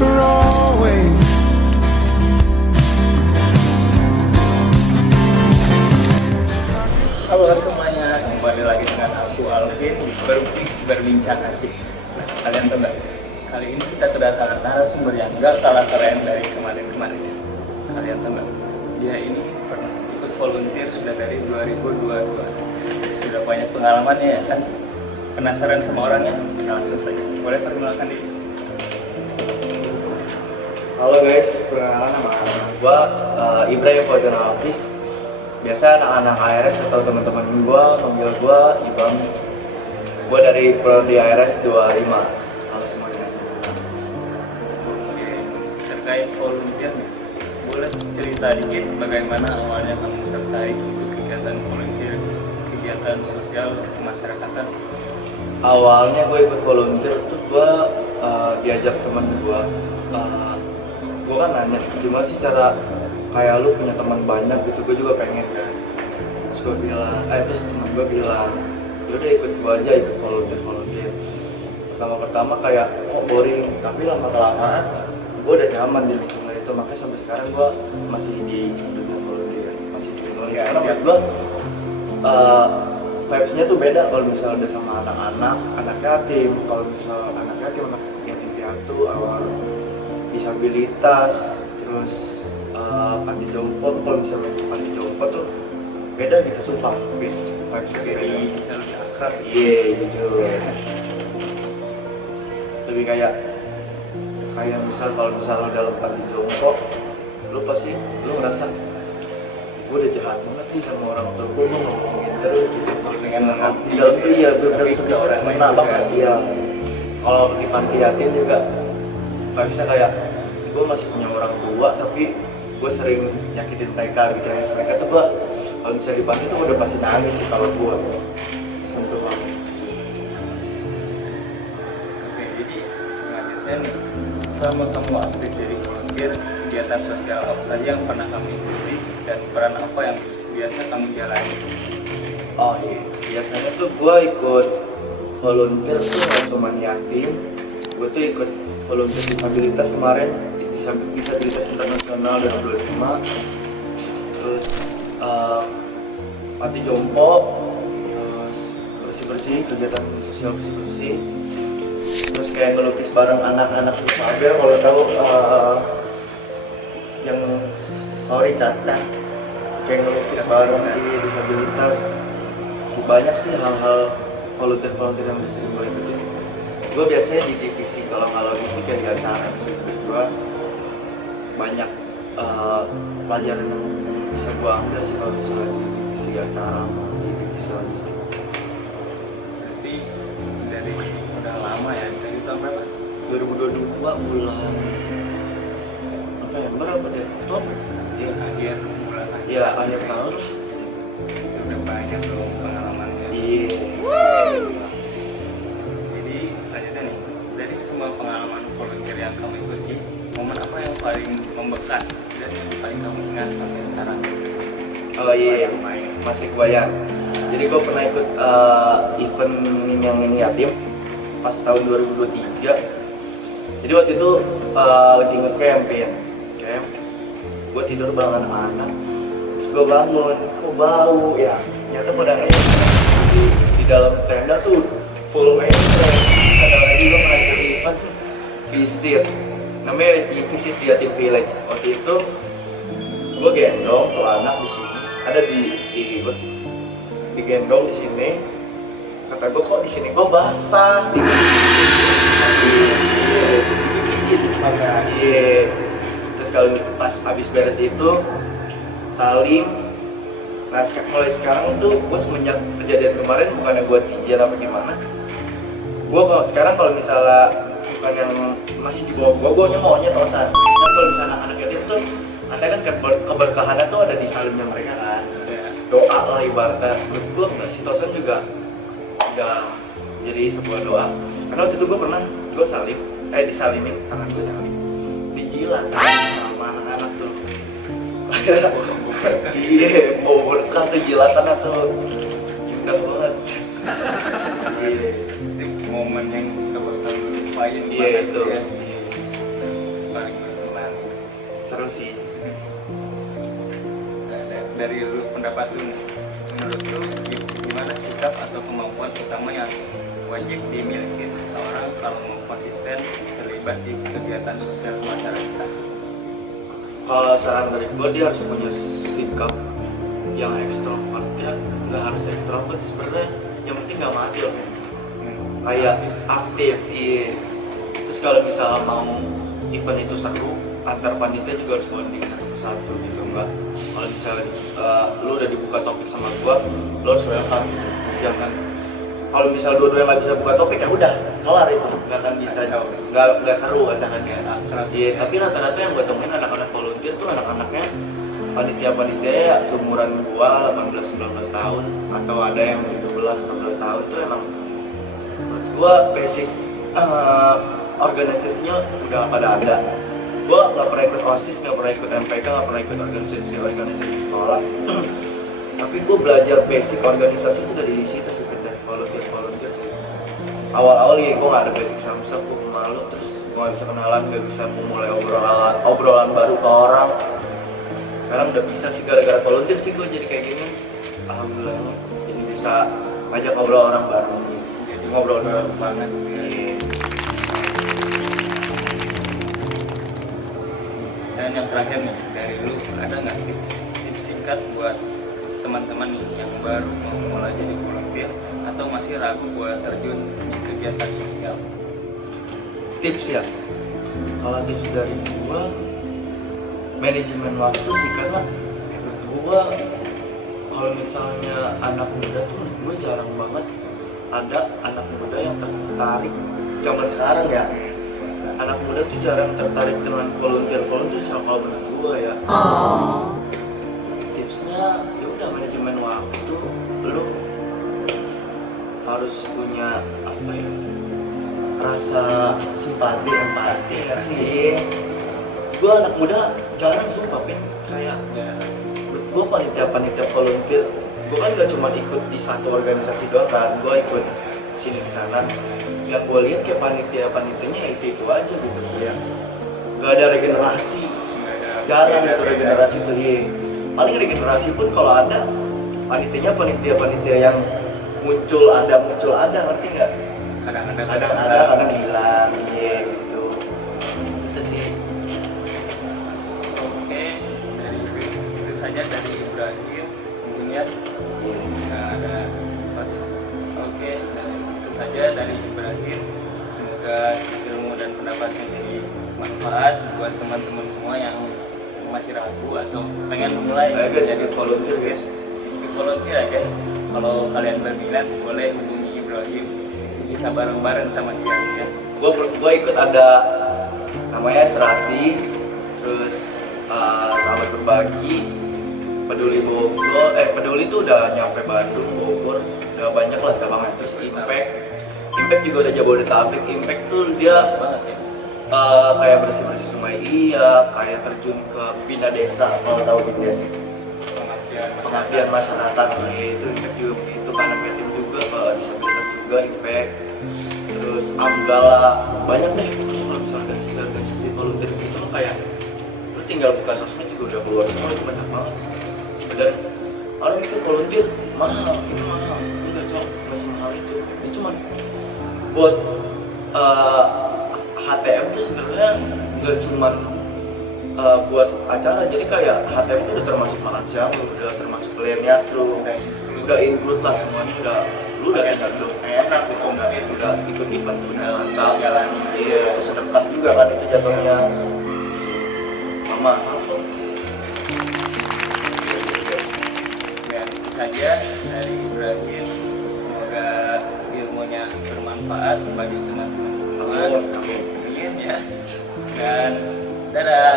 for always. Halo semuanya, kembali lagi dengan aku Alvin berbincang asik. Kalian tahu nggak? Kali ini kita kedatangan narasumber yang gak kalah keren dari kemarin-kemarin. Kalian tahu nggak? Dia ini pernah ikut volunteer sudah dari 2022. Sudah banyak pengalamannya ya kan? Penasaran sama orangnya? Langsung saja. Boleh perkenalkan diri? Halo guys, perkenalan nama gua Ibrahim Fauzan Hafiz. Biasa anak-anak ARS atau teman-teman gua manggil gua Ibam. Gua dari Prodi ARS 25. Halo semuanya. Oke, terkait volunteer nih, boleh cerita dikit bagaimana awalnya kamu tertarik ikut kegiatan volunteer, kegiatan sosial kemasyarakatan? Awalnya gue ikut volunteer tuh gua diajak teman gua. Gua kan nanya, gimana sih cara kayak lu punya teman banyak gitu, gue juga pengen kan. Terus gue bilang, terus teman gue bilang, yaudah ikut gue aja, ikut volunteer. Pertama kayak boring, tapi lama-kelamaan gue udah nyaman di lingkungan itu, makanya sampai sekarang gue masih di dunia volunteer, masih di lingkungan. Karena menurut gue vibes-nya tuh beda kalau misalnya udah sama anak-anak, anak yatim. Kalau misalnya anak yatim piatu, awal disabilitas, terus panti jompo. Kalau misalnya panti jompo tuh beda gitu, sumpah vibes-nya beda. Bisa lebih akrab. Iya gitu. Lebih kayak misal kalau misalnya dalam panti jompo, lu ngerasa gue udah jahat banget nih sama orang tua gue ngomongin terus gitu. Dengan Di dalam tuh iya bener-bener tapi ke orang lain kena juga. banget. Iya. Kalau di panti yatim juga vibes-nya kayak gue masih punya orang tua tapi gue sering nyakitin mereka gitu. Mereka tuh gue kalau misalnya di panti tuh udah pasti nangis sih kalau gue sentuh banget. Oke, jadi selanjutnya nih, selama kamu aktif jadi volunteer, kegiatan sosial apa saja yang pernah kamu ikuti dan peran apa yang biasa kamu jalani? Oh iya, biasanya tuh gue ikut volunteer tuh nggak cuma yatim, gue tuh ikut volunteer disabilitas kemarin, disabilitas internasional 2025, terus panti jompo, terus bersih-bersih, kegiatan sosial bersih-bersih, terus kayak ngelukis bareng anak-anak difabel. Kalau tahu yang sorry cacat, kayak ngelukis bareng di disabilitas. Banyak sih hal-hal volunteer yang bisa gue ikutin. Gue biasanya di divisi, kalau divisi kayak di acara sih. Gue banyak pelajaran yang bisa gue ambil sih kalau misalnya di divisi acara atau di divisi logistik. Berarti dari udah lama ya, dari tahun berapa? 2022 bulan November apa deh? Oktober? Iya, Akhir bulan akhir. iya akhir tahun. Udah banyak dong pengalamannya. Iya. Jadi selanjutnya nih, dari semua pengalaman volunteer yang kamu ikuti, momen apa yang paling membekas dan yang paling kamu ingat sampai sekarang? Oh iya, Yang main. masih kebayang. Jadi gue pernah ikut event yang ini yatim pas tahun 2023. Jadi waktu itu lagi nge-camp ya. Gue tidur bareng anak-anak. Terus gue bangun, kok bau ya. Ternyata pada di dalam tenda tuh full maintenance. Ada lagi gue pernah ikut event visit. Namanya visit di Yatim Village. Waktu itu gue gendong tuh anak di sini. Ada digendong di sini. Kata gue kok di sini gue basah. Iya. Terus kalau pas habis beres itu salim. Nah mulai sekarang tuh gue semenjak kejadian kemarin, bukannya gue cijian apa gimana, gue sekarang kalau misalnya bukan yang masih di bawah gue maunya tosan. Nah kalau misalnya anak yatim tuh ada kan keberkahannya tuh ada di salimnya mereka kan, doa lah ibaratnya. Menurut gue si tosan juga jadi sebuah doa. Karena waktu itu gue pernah disalimin, tangan gue salim, dijilat sama anak-anak tuh. Iya, mau berkah tuh jilatan atau indah banget. Iya. Momen yang kita bakal lupain Iya itu. ya. sih. Dari lu pendapat lu nih, menurut lu gimana sikap atau kemampuan utama yang wajib dimiliki seseorang kalau mau konsisten terlibat di kegiatan sosial masyarakat? Kalau saran dari gue, dia harus punya sikap yang ekstrovert. Ya nggak harus ekstrovert sebenarnya, yang penting nggak mati loh, kayak aktif. Iya. Terus kalau misalnya mau event itu seru, antar panitia juga harus bonding satu-satu gitu. Enggak, kalau misalnya lu udah dibuka topik sama gua, lu harus welcome. Jangan kalau misalnya dua-duanya nggak bisa buka topik, ya udah kelar itu, nggak akan bisa, nggak seru acaranya. Iya, tapi rata-rata yang gua temuin anak-anak volunteer tuh anak-anaknya panitia-panitia ya seumuran gua, 18-19 tahun, atau ada yang 17-16 tahun tuh emang menurut gua basic organisasinya udah pada ada. Gua nggak pernah ikut OSIS, nggak pernah ikut MPK, nggak pernah ikut organisasi sekolah. Tapi gua belajar basic organisasi itu dari situ sih, dari volunteer. Awal-awal ya gua nggak ada basic samsek, gua malu, terus gua nggak bisa kenalan, nggak bisa memulai obrolan baru ke orang. Sekarang udah bisa sih, gara-gara volunteer sih gua jadi kayak gini. Alhamdulillah, jadi bisa ngajak ngobrol orang baru, jadi ngobrol banget. Dan yang terakhir nih, dari lu ada nggak sih tips singkat buat teman-teman nih yang baru mau mulai jadi volunteer atau masih ragu buat terjun di kegiatan sosial? Tips ya, kalau tips dari gua, manajemen waktu sih, karena menurut gua kalau misalnya anak muda tuh, menurut gua jarang banget ada anak muda yang tertarik zaman sekarang ya. Anak muda tuh jarang tertarik dengan volunteer sama, kalau menurut gua ya. Tipsnya ya udah, manajemen waktu, lu harus punya apa ya, rasa simpati, empati ya sih. Gua anak muda jarang sumpah, kayak menurut gua panitia volunteer, gua kan gak cuma ikut di satu organisasi doang kan, gua ikut sini ke sana. Yang gue lihat kayak panitianya itu aja gitu ya, nggak ada regenerasi, jarang itu regenerasi tuh. Paling regenerasi pun kalau ada panitia yang muncul ada, ngerti nggak? Kadang ada, kadang hilang, gitu. Itu sih. Oke, itu saja dari Ibrahim mungkin ya. Nggak ada. Oke, dan itu saja dari Ibrahim. Semoga ilmu dan pendapatnya jadi manfaat buat teman-teman semua yang masih ragu atau pengen memulai jadi volunteer, guys. Volunteer ya, guys. Kalau kalian berminat boleh hubungi Ibrahim, bisa bareng-bareng sama dia ya. Gue ikut ada namanya Serasi, terus Sahabat Berbagi, Peduli tuh udah nyampe Bandung, Bogor, udah banyak lah cabangnya. Terus Impact juga udah Jabodetabek. Impact tuh dia banget ya. Kayak bersih-bersih sungai, iya, kayak terjun ke Bina Desa, kalau tahu BINDES, pengabdian masyarakat. Itu Impact juga begitu, anak yatim juga, disabilitas juga Impact. Terus Amgala, banyak deh. Kalau misalnya dari sisi volunteer gitu lo kayak lu tinggal buka sosmed juga udah keluar semua, itu banyak banget. Dan orang itu volunteer mahal, itu mahal, enggak cok, nggak semahal itu. Ini cuma buat HTM itu sebenarnya nggak cuma buat acara, jadi kayak HTM itu udah termasuk makan siang, udah termasuk pelayannya tuh, udah include lah semuanya, lu udah tinggal tuh enak gitu, udah ikut event tuh udah mantap jalan. Iya, itu sedekah juga kan itu jatuhnya. Mama Ya, itu saja dari Ibrahim. Semoga ilmunya bermanfaat bagi teman-teman semua. Amin ya. Dan dadah.